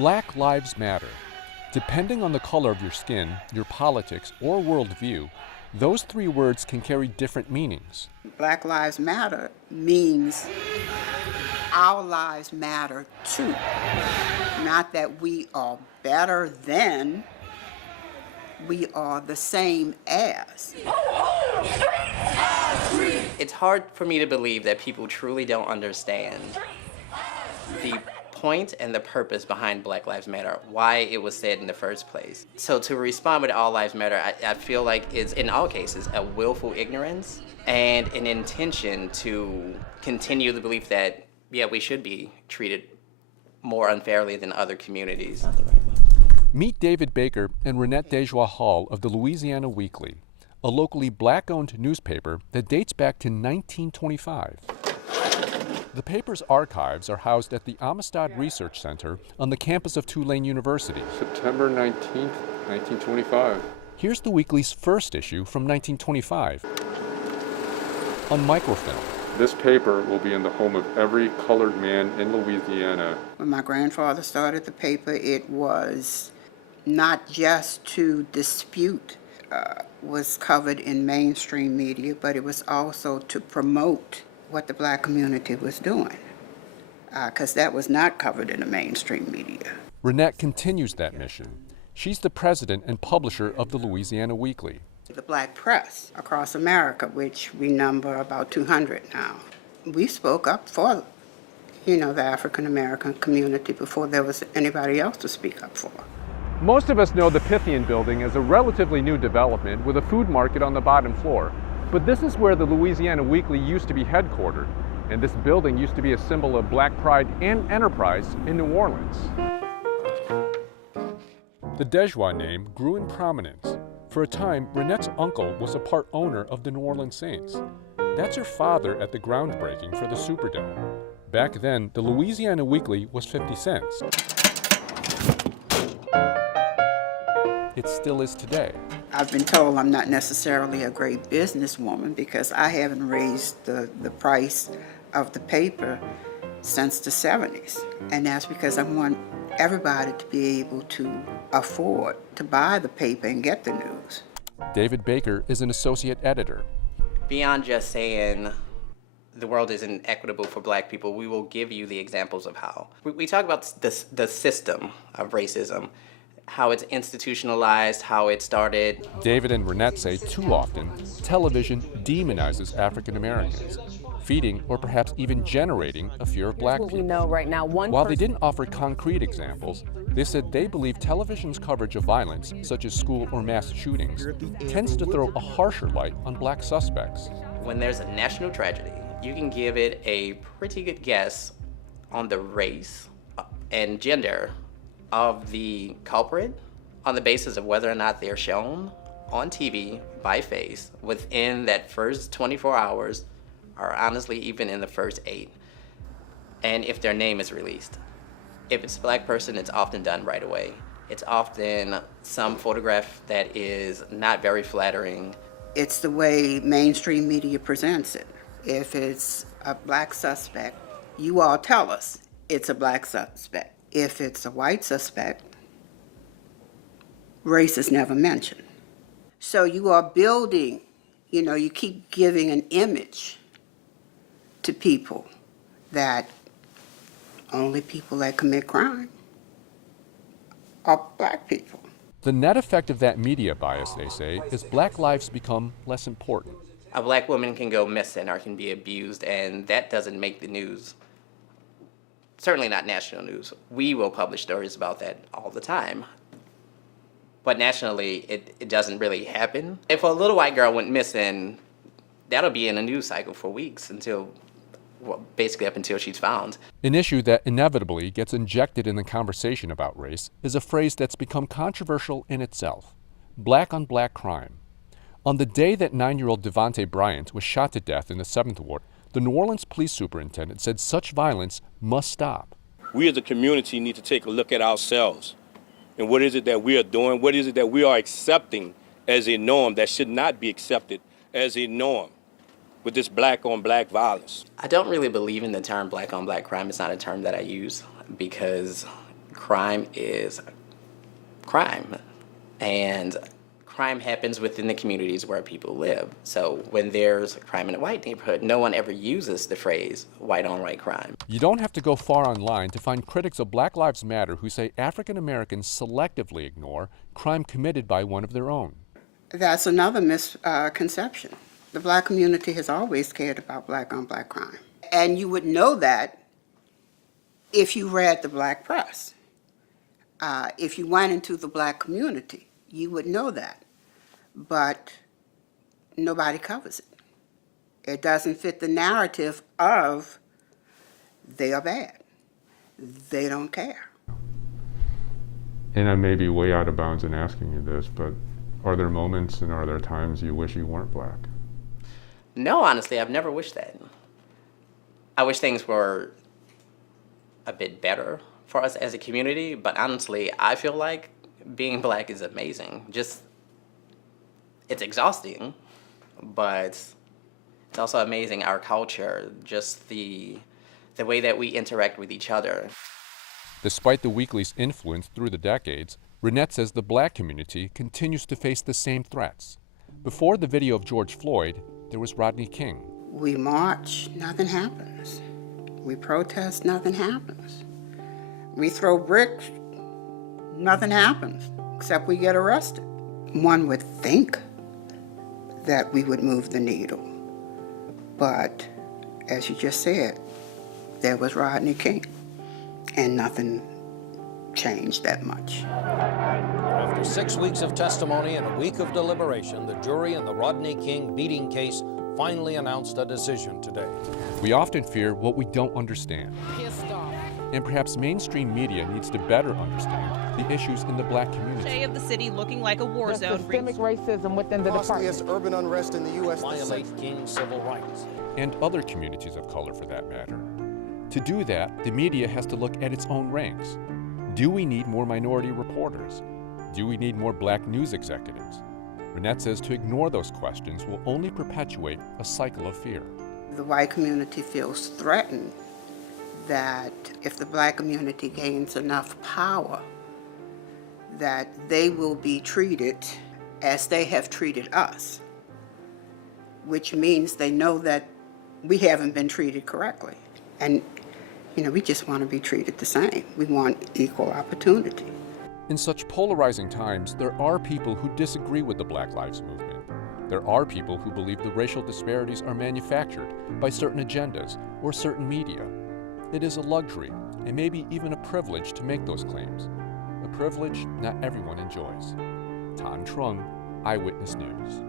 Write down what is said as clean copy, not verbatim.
Black Lives Matter. Depending on the color of your skin, your politics, or worldview, those three words can carry different meanings. Black Lives Matter means our lives matter too. Not that we are better than, we are the same as. It's hard for me to believe that people truly don't understand the point and the purpose behind Black Lives Matter, why it was said in the first place. So to respond with All Lives Matter, I feel like it's, in all cases, a willful ignorance and an intention to continue the belief that, yeah, we should be treated more unfairly than other communities. Meet David Baker and Renette Dejoie-Hall of the Louisiana Weekly, a locally black-owned newspaper that dates back to 1925. The paper's archives are housed at the Amistad Research Center on the campus of Tulane University. September 19th, 1925. Here's the Weekly's first issue from 1925 on microfilm. This paper will be in the home of every colored man in Louisiana. When my grandfather started the paper, it was not just to dispute was covered in mainstream media, but it was also to promote what the black community was doing, because that was not covered in the mainstream media. Renette continues that mission. She's the president and publisher of the Louisiana Weekly. The black press across America, which we number about 200 now. We spoke up for, the African American community before there was anybody else to speak up for. Most of us know the Pythian building as a relatively new development with a food market on the bottom floor. But this is where the Louisiana Weekly used to be headquartered, and this building used to be a symbol of black pride and enterprise in New Orleans. The Dejoie name grew in prominence. For a time, Renette's uncle was a part owner of the New Orleans Saints. That's her father at the groundbreaking for the Superdome. Back then, the Louisiana Weekly was 50 cents. It still is today. I've been told I'm not necessarily a great businesswoman because I haven't raised the price of the paper since the 70s. And that's because I want everybody to be able to afford to buy the paper and get the news. David Baker is an associate editor. Beyond just saying the world isn't equitable for black people, we will give you the examples of how. We talk about the system of racism, how it's institutionalized, how it started. David and Renette say too often, television demonizes African Americans, feeding or perhaps even generating a fear of black people. We know right now, While they didn't offer concrete examples, they said they believe television's coverage of violence, such as school or mass shootings, tends to throw a harsher light on black suspects. When there's a national tragedy, you can give it a pretty good guess on the race and gender of the culprit on the basis of whether or not they're shown on TV by face within that first 24 hours, or honestly even in the first 8, and if their name is released. If it's a black person, it's often done right away. It's often some photograph that is not very flattering. It's the way mainstream media presents it. If it's a black suspect, you all tell us it's a black suspect. If it's a white suspect, race is never mentioned. So you are building, you keep giving an image to people that only people that commit crime are black people. The net effect of that media bias, they say, is black lives become less important. A black woman can go missing or can be abused, and that doesn't make the news. Certainly not national news. We will publish stories about that all the time. But nationally, it doesn't really happen. If a little white girl went missing, that'll be in a news cycle for weeks basically up until she's found. An issue that inevitably gets injected in the conversation about race is a phrase that's become controversial in itself: black on black crime. On the day that 9-year-old Devontae Bryant was shot to death in the 7th Ward, the New Orleans police superintendent said such violence must stop. We as a community need to take a look at ourselves. And what is it that we are doing? What is it that we are accepting as a norm that should not be accepted as a norm with this black on black violence? I don't really believe in the term black on black crime. It's not a term that I use because crime is crime. And crime happens within the communities where people live. So when there's crime in a white neighborhood, no one ever uses the phrase white on white crime. You don't have to go far online to find critics of Black Lives Matter who say African Americans selectively ignore crime committed by one of their own. That's another misconception. The black community has always cared about black on black crime. And you would know that if you read the black press. If you went into the black community, you would know that. But nobody covers it. It doesn't fit the narrative of they are bad. They don't care. And I may be way out of bounds in asking you this, but are there moments and are there times you wish you weren't black? No, honestly, I've never wished that. I wish things were a bit better for us as a community, but honestly, I feel like being black is amazing. Just, it's exhausting, but it's also amazing, our culture, just the way that we interact with each other. Despite the Weekly's influence through the decades, Renette says the black community continues to face the same threats. Before the video of George Floyd, there was Rodney King. We march, nothing happens. We protest, nothing happens. We throw bricks, nothing happens, except we get arrested. One would think that we would move the needle, but as you just said, there was Rodney King, and nothing changed that much. After 6 weeks of testimony and a week of deliberation, the jury in the Rodney King beating case finally announced a decision today. We often fear what we don't understand. And perhaps mainstream media needs to better understand the issues in the black community. Day of the city looking like a war zone. Systemic racism within the costliest department. urban unrest in the U.S. Violate King's civil rights. And other communities of color for that matter. To do that, the media has to look at its own ranks. Do we need more minority reporters? Do we need more black news executives? Renette says to ignore those questions will only perpetuate a cycle of fear. The white community feels threatened that if the black community gains enough power, that they will be treated as they have treated us, which means they know that we haven't been treated correctly. And, you know, we just want to be treated the same. We want equal opportunity. In such polarizing times, there are people who disagree with the Black Lives Movement. There are people who believe the racial disparities are manufactured by certain agendas or certain media. It is a luxury, and maybe even a privilege to make those claims. A privilege not everyone enjoys. Tan Trung, Eyewitness News.